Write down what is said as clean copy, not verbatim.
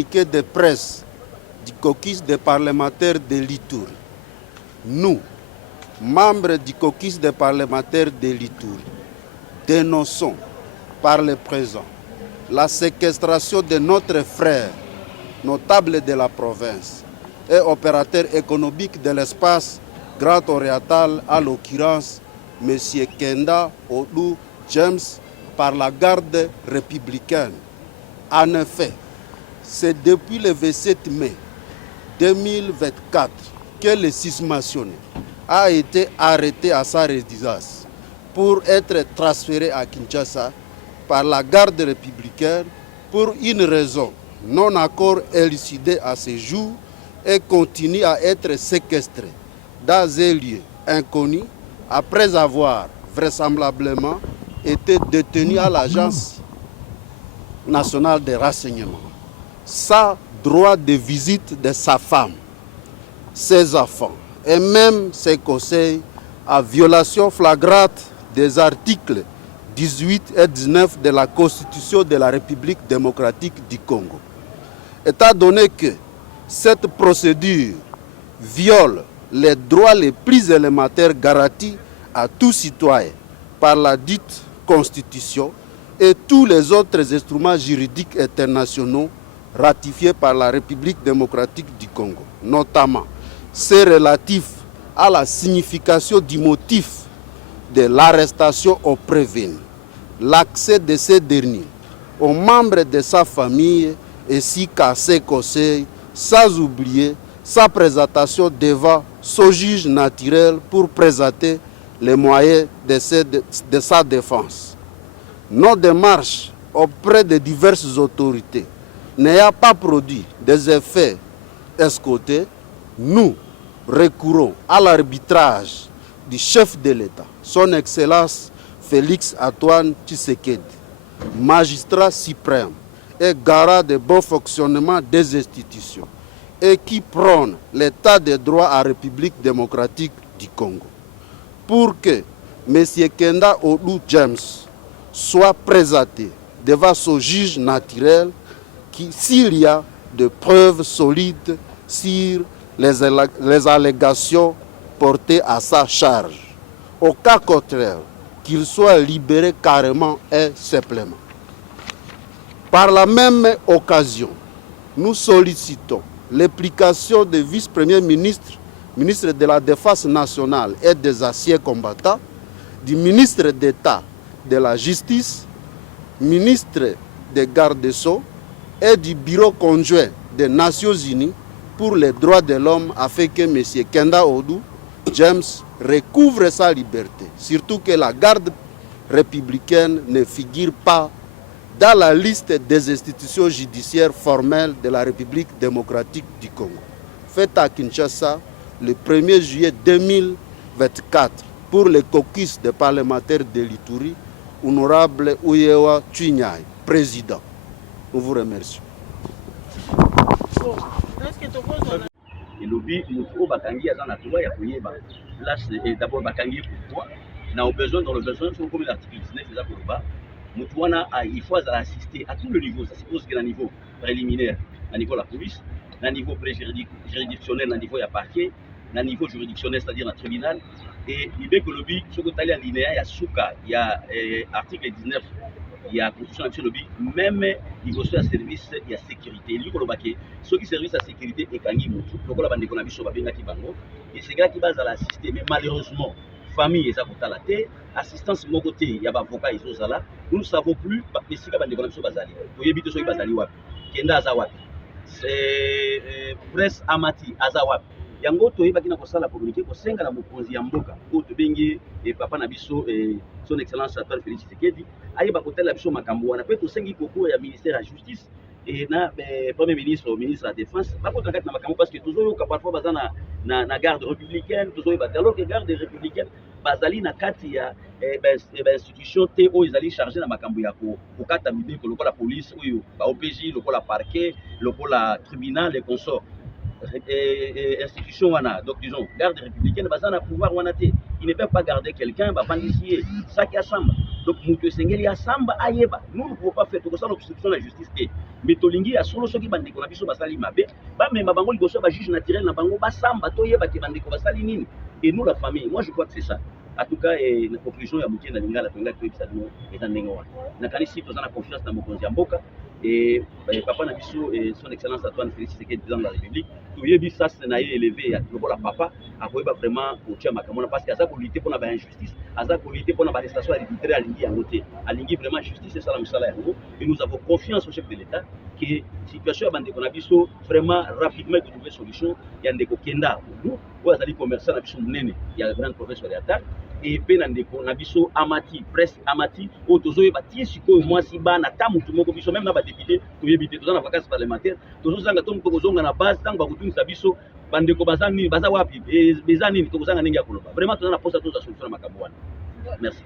communiqué de presse du caucus des parlementaires de l'Ituri. Nous, membres du caucus des parlementaires de l'Ituri, dénonçons par le présent la séquestration de notre frère, notable de la province et opérateur économique de l'espace Grand Oriental, à l'occurrence M. Kenda Odou James, par la garde républicaine. En effet, c'est depuis le 27 mai 2024 que le cismationné a été arrêté à sa résidence pour être transféré à Kinshasa par la garde républicaine pour une raison non encore élucidée à ce jour et continue à être séquestré dans un lieu inconnu après avoir vraisemblablement été détenu à l'Agence nationale de renseignement. Sans droit de visite de sa femme, ses enfants et même ses conseils à violation flagrante des articles 18 et 19 de la Constitution de la République démocratique du Congo. Étant donné que cette procédure viole les droits les plus élémentaires garantis à tout citoyen par la dite Constitution et tous les autres instruments juridiques internationaux ratifiés par la République démocratique du Congo, notamment ceux relatifs à la signification du motif de l'arrestation au prévenu, l'accès de ces derniers aux membres de sa famille ainsi qu'à ses conseils, sans oublier sa présentation devant son juge naturel pour présenter les moyens de sa défense. Nos démarches auprès de diverses autorités n'ayant pas produit des effets escomptés, nous recourons à l'arbitrage du chef de l'État, son Excellence Félix Antoine Tshisekedi, magistrat suprême et garant de bon fonctionnement des institutions et qui prône l'état de droit à la République démocratique du Congo, pour que M. Kenda Odou James soit présenté devant son juge naturel s'il y a de preuves solides sur les allégations portées à sa charge. Au cas contraire, qu'il soit libéré carrément et simplement. Par la même occasion, nous sollicitons l'implication du vice-premier ministre, ministre de la Défense nationale et des anciens combattants, du ministre d'État de la Justice, ministre des Gardes des Sceaux et du Bureau conjoint des Nations Unies pour les droits de l'homme afin que M. Kenda Odou James recouvre sa liberté. Surtout que la garde républicaine ne figure pas dans la liste des institutions judiciaires formelles de la République démocratique du Congo. Faite à Kinshasa le 1er juillet 2024 pour le caucus des parlementaires de l'Ituri, honorable Uyewa Tchinyai, président. Nous vous remercions. Et lobby, nous trouvons Bakangi à Zanatoua, il y a là, c'est d'abord Bakangi pourquoi. Nous avons besoin, dans le besoin, comme l'article 19, c'est ça pour le bas. Il faut assister à tout le niveau. Ça suppose que le niveau préliminaire, au niveau de la police, au niveau juridictionnel, au niveau de la parquet, au niveau juridictionnel, c'est-à-dire le tribunal. Et il y a que le lobby, ce que tu as dit en linéaire, il y a Souka, il y a article 19, il y a constitution nationale lobby, même il faut faire service, il y a sécurité. Il y a ceux qui servent à sécurité et Kangi Moutou, le coup la bande économique sur Babenga Kibango, et c'est là qui base à l'assister, mais malheureusement, famille et ça pour la terre, assistance mon côté, il y a pas avocat ils sont là, nous ne savons plus parce que si la bande économique sur Bazali, pour éviter sur Bazali Wap, Kenda Azawat, c'est presse Amati Azawat. Yango to yeba kina kosala communiquer ko senga na mokonzi ya mboka ko to bengi et papa na biso et son excellence Antoine Félix Tshisekedi ayeba kotela biso makambo wana pe to sengi koko ya ministère de la justice et na premier ministre ministre de la défense ba ko tangata na makambo parce que toujours yo parfois bazana na garde républicaine toujours yeba alors que garde républicaine bazali na kati ya institution te o izali chargé na makambo ya ko kata mibeko lokola police oyo ba OPJ lokola parquet lokola tribunal et consorts. Institution wana donc disons garde républicaine bazana pouvoir wana te, ils ne peuvent pas garder quelqu'un ba bandicier ça qui a chambre Donc mutu esengeli ya samba ayeba nous ne pouvons pas faire tout ça l'obstruction de la justice et mais tolingi ya solo soki bandeko na biso basali mabe ba mema bango liboso ba juge naturel na bango ba samba to yeba ke bandeko basali nini et nous la famille moi je crois que c'est ça en tout cas la conclusion ya mutie na lingala tonga ko ebisa no eza ndenge wana na kanisi tozana confiance na mokonzi ya mboka et papa na biso son excellence Antoine Félix Tshisekedi président de la République toyebi ça c'est na élevé ya lokola papa akoyeba vraiment kotia makamona parce que aza ko lutter pour na ba injustice aza ko lutter pour na ba arrestation arbitraire alingi yango te alingi vraiment justice et salam sala yango et nous avons confiance au chef de l'État que situation ya bandeko na biso vraiment rapidement de trouver solution ya ndeko kenda nous oyo azali commerçant na biso munene ya grande province orientale et pe na ndeko na biso amati presque amati oyo tozoyeba tie sikoyo mwasi bana ta mutu moko biso même na badepute toyebi te toza na vacances parlementaire tozozanga to moto kozonga na base ntango bakotunisa biso bandeko baza nini baza wapi beza nini tokozanga ndenge ya koloba vraiment toza na posa toza solution na makambo wana merci.